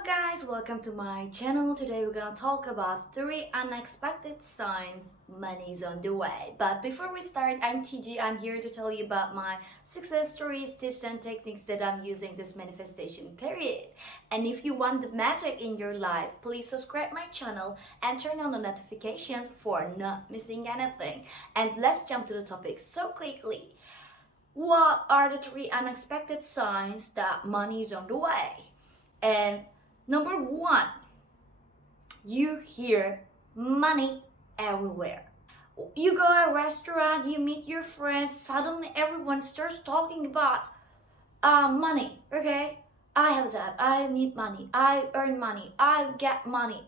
Hello guys, welcome to my channel. Today we're gonna talk about 3 unexpected signs money's on the way. But before we start, I'm TG. I'm here to tell you about my success stories, tips and techniques that I'm using this manifestation period. And if you want the magic in your life, please subscribe my channel and turn on the notifications for not missing anything. And let's jump to the topic so quickly. What are the 3 unexpected signs that money is on the way? And number 1, you hear money everywhere. You go to a restaurant, you meet your friends, suddenly everyone starts talking about money, okay? I have that, I need money, I earn money, I get money,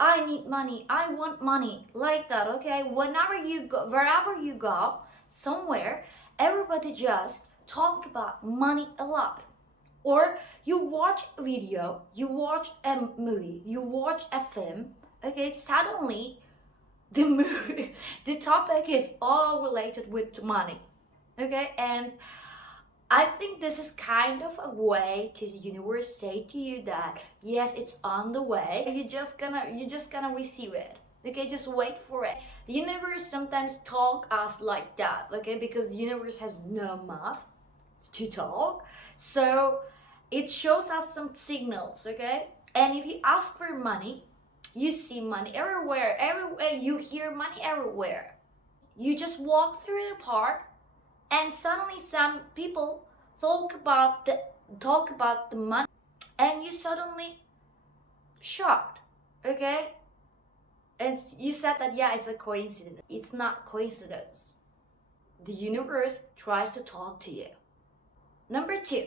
I need money, I want money, like that, okay? Whenever you go, wherever you go, somewhere, everybody just talk about money a lot. Or you watch a video, you watch a movie, you watch a film, okay, suddenly the movie, the topic is all related with money, okay? And I think this is kind of a way to the universe say to you that yes, it's on the way. You're just gonna receive it. Okay, just wait for it. The universe sometimes talk us like that, okay, because the universe has no mouth to talk. So it shows us some signals, okay? And if you ask for money, you see money everywhere. Everywhere you hear money everywhere. You just walk through the park and suddenly some people talk about the money and you suddenly shocked, okay? And you said that yeah, it's a coincidence. It's not coincidence. The universe tries to talk to you. Number 2,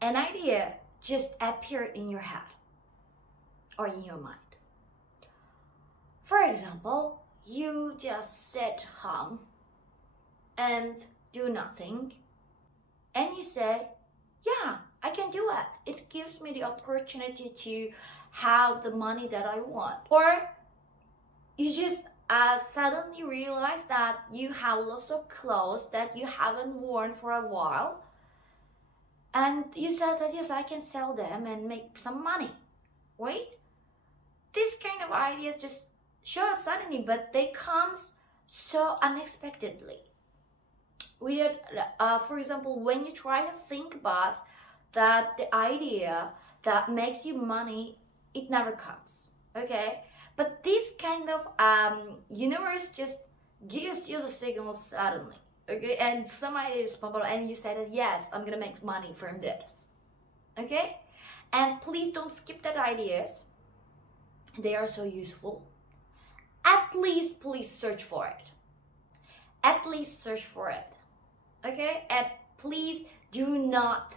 an idea just appeared in your head or in your mind. For example, you just sit home and do nothing and you say, yeah, I can do it. It gives me the opportunity to have the money that I want. Or you just suddenly realize that you have lots of clothes that you haven't worn for a while. And you said that yes, I can sell them and make some money. Wait, this kind of ideas just show up suddenly, but they comes so unexpectedly. We did, for example, when you try to think about that, the idea that makes you money, it never comes. Okay, but this kind of universe just gives you the signal suddenly. Okay, and some ideas pop up and you say that yes, I'm gonna make money from this. Okay, and please don't skip that ideas. They are so useful. At least please search for it. At least search for it. Okay, and please do not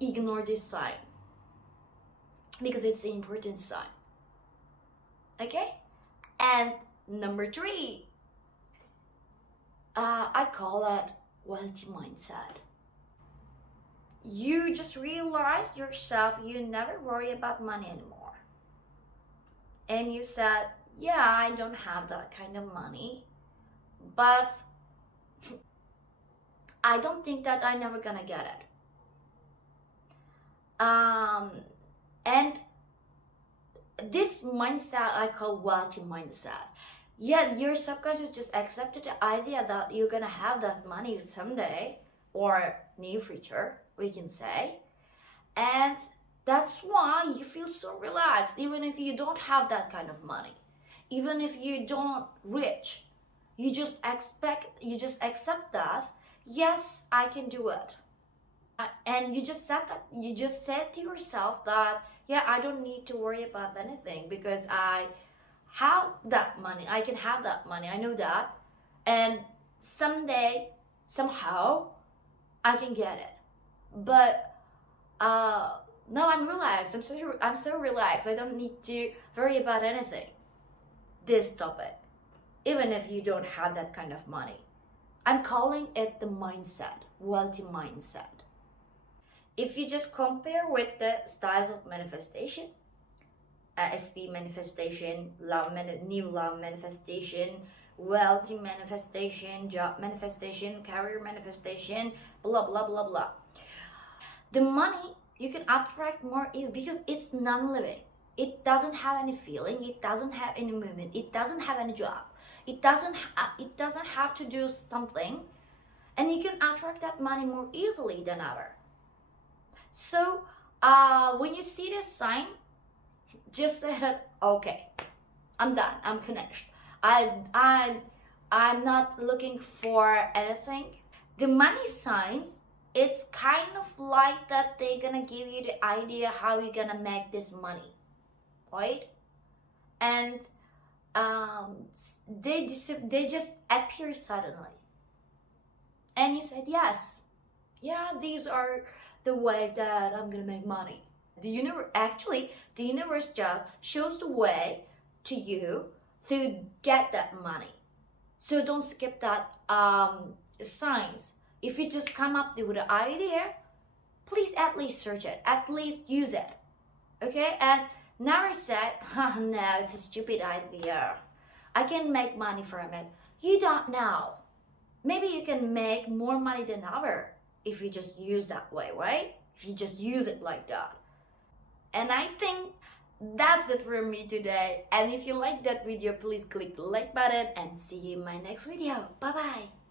ignore this sign because it's an important sign. Okay, and number 3, I call it wealthy mindset. You just realize yourself, you never worry about money anymore. And you said, yeah, I don't have that kind of money, but I don't think that I never gonna get it. And this mindset I call wealthy mindset. Yeah, your subconscious just accepted the idea that you're gonna have that money someday or near future, we can say. And that's why you feel so relaxed, even if you don't have that kind of money. Even if you don't rich, you just accept that, yes, I can do it. And you just said to yourself that, yeah, I don't need to worry about anything because I have that money. I can have that money. I know that. And someday, somehow, I can get it. But no, I'm relaxed. I'm so relaxed. I don't need to worry about anything. This topic, even if you don't have that kind of money. I'm calling it the mindset, wealthy mindset. If you just compare with the styles of manifestation, SP manifestation, new love manifestation, wealthy manifestation, job manifestation, career manifestation, blah blah blah blah. The money you can attract more because it's non-living. It doesn't have any feeling, it doesn't have any movement, it doesn't have any job, it doesn't have to do something, and you can attract that money more easily than ever. So when you see this sign, just say that, okay, I'm done, I'm finished. I'm not looking for anything. The money signs, it's kind of like that they're gonna give you the idea how you're gonna make this money, right? And they just appear suddenly, and you said yes, yeah, these are the ways that I'm gonna make money. The universe just shows the way to you to get that money. So don't skip that signs. If you just come up with an idea, please at least search it, at least use it. Okay? And never said, oh, no, it's a stupid idea, I can make money from it. You don't know. Maybe you can make more money than ever if you just use that way, right? If you just use it like that. And I think that's it for me today. And if you like that video, please click the like button and see you in my next video. Bye bye.